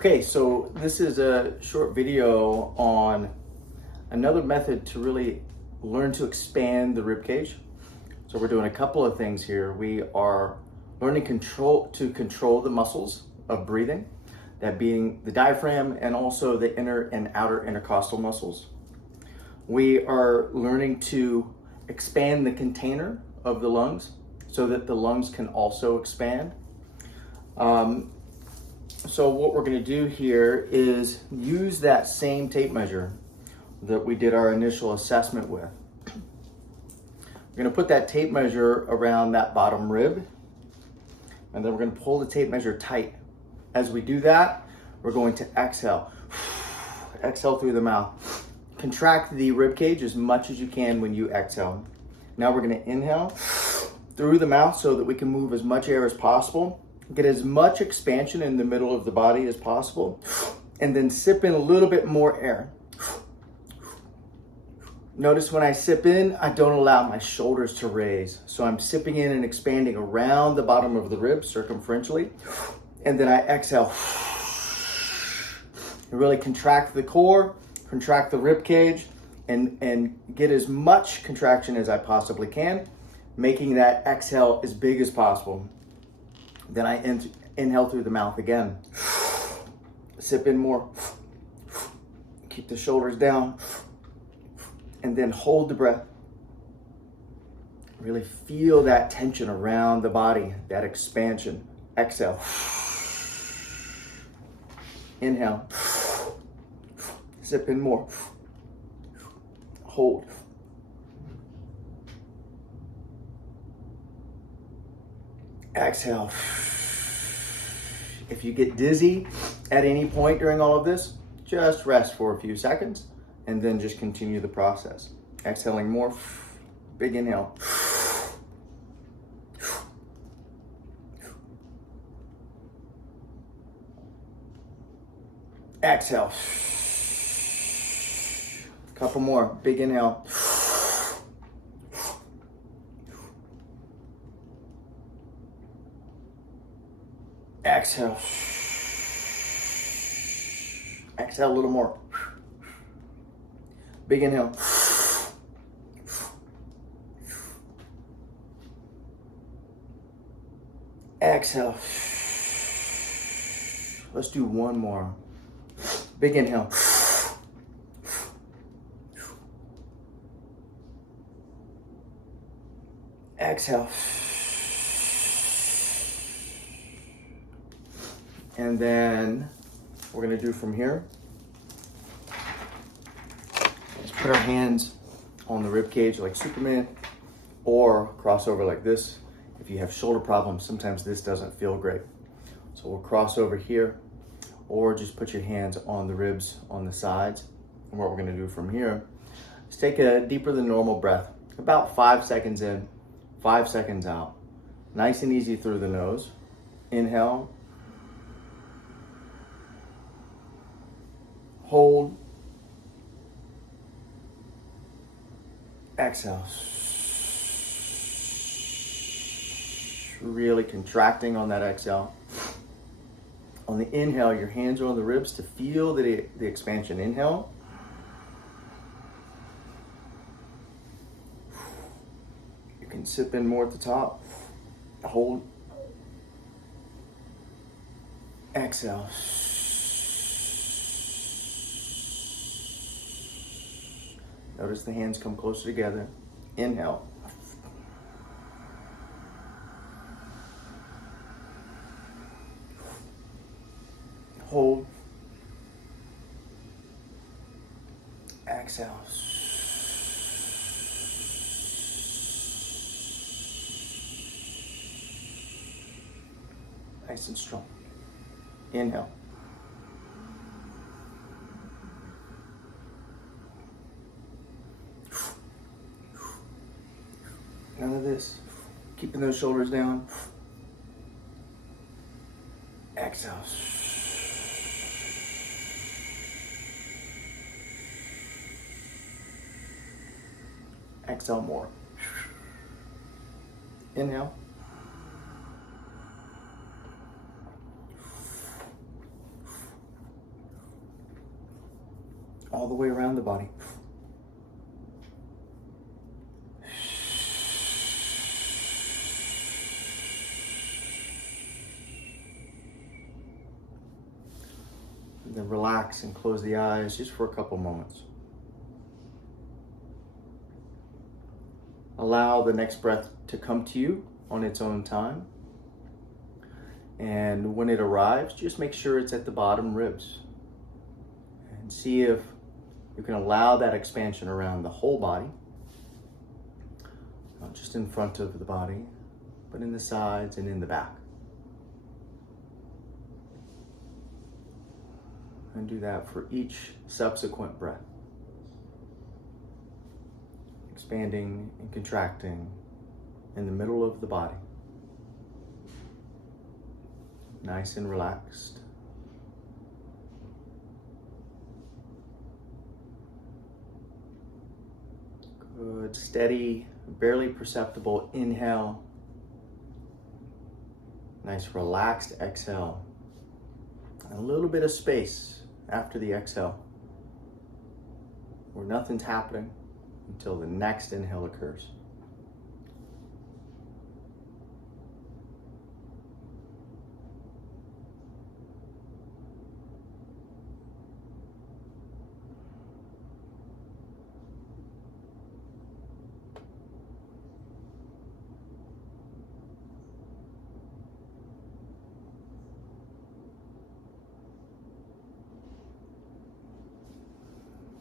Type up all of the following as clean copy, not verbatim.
Okay, so this is a short video on another method to really learn to expand the rib cage. So we're doing a couple of things here. We are learning to control the muscles of breathing, that being the diaphragm and also the inner and outer intercostal muscles. We are learning to expand the container of the lungs so that the lungs can also expand. So what we're going to do here is use that same tape measure that we did our initial assessment with. We're going to put that tape measure around that bottom rib, and then we're going to pull the tape measure tight. As we do that, we're going to exhale. Exhale through the mouth. Contract the rib cage as much as you can when you exhale. Now we're going to inhale through the mouth so that we can move as much air as possible. Get as much expansion in the middle of the body as possible, and then sip in a little bit more air. Notice when I sip in, I don't allow my shoulders to raise. So I'm sipping in and expanding around the bottom of the ribs circumferentially, and then I exhale. Really contract the core, contract the rib cage, and get as much contraction as I possibly can, making that exhale as big as possible. Then I inhale through the mouth again. Sip in more. Keep the shoulders down. And then hold the breath. Really feel that tension around the body, that expansion. Exhale. Inhale. Sip in more. Hold. Exhale. If you get dizzy at any point during all of this, just rest for a few seconds and then just continue the process. Exhaling more. Big inhale. Exhale. Couple more. Big inhale. Exhale. Exhale a little more. Big inhale. Exhale. Let's do one more. Big inhale. Exhale. And then we're going to do from here. Let's put our hands on the rib cage like Superman, or cross over like this. If you have shoulder problems, sometimes this doesn't feel great. So we'll cross over here, or just put your hands on the ribs on the sides. And what we're going to do from here is take a deeper than normal breath, about 5 seconds in, 5 seconds out. Nice and easy through the nose. Inhale. Hold. Exhale. Really contracting on that exhale. On the inhale, your hands are on the ribs to feel the expansion. Inhale. You can sip in more at the top. Hold. Exhale. Notice the hands come closer together. Inhale. Hold. Exhale. Nice and strong. Inhale. None of this. Keeping those shoulders down. Exhale. Exhale more. Inhale. all the way around the body. And then relax and close the eyes just for a couple moments. Allow the next breath to come to you on its own time. And when it arrives, just make sure it's at the bottom ribs. And see if you can allow that expansion around the whole body. Not just in front of the body, but in the sides and in the back. And do that for each subsequent breath. Expanding and contracting in the middle of the body. Nice and relaxed. Good, steady, barely perceptible inhale. Nice relaxed exhale. And a little bit of space after the exhale, where nothing's happening until the next inhale occurs.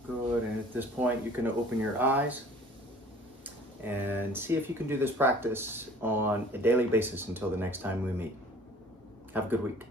Good, and at this point you can open your eyes and see if you can do this practice on a daily basis until the next time we meet. Have a good week.